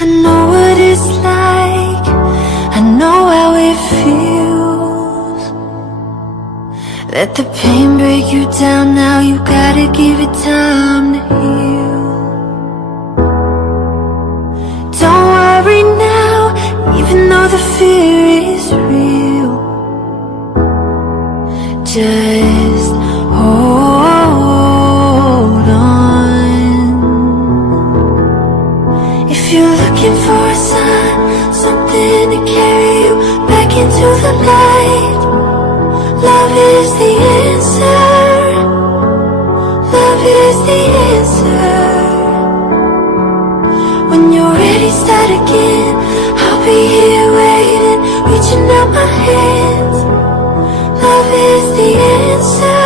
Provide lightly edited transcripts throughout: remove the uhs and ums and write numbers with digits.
I know what it's like, I know how it feels. Let the pain break you down, now you gotta give it time to heal. Don't worry now, even though the fear is real. Just hold on. If you're looking for a sign, something to carry you back into the light, love is the answer. Love is the answer. When you're ready, start again. I'll be here waiting, reaching out my hands. Love is the answer.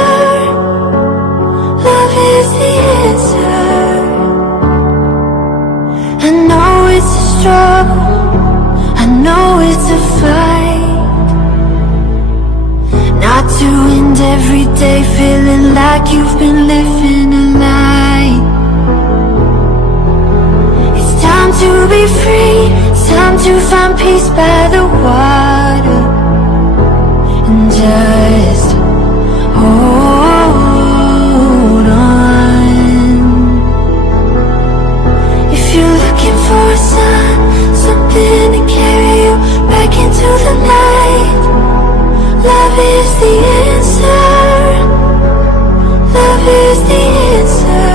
Love is the answer. I know it's a struggle, I know it's a fight, not to end every day feeling like you've been living a lie. It's time to be free, it's time to find peace by the water. And just hold on. If you're looking for a sign, something to carry you back into the light, love is the answer. Love is the answer.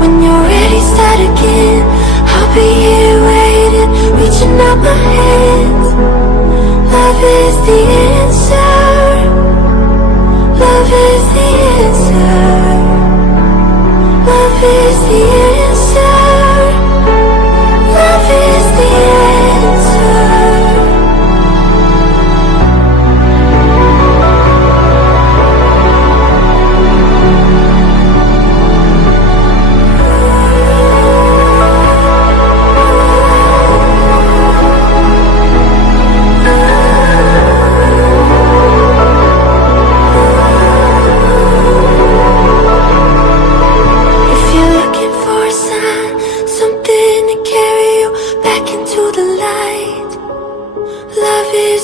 When you're ready, start again. I'll be here waiting, reaching out my hands. Love is the answer. Love is the answer. Love is the answer. Love is the answer. Love is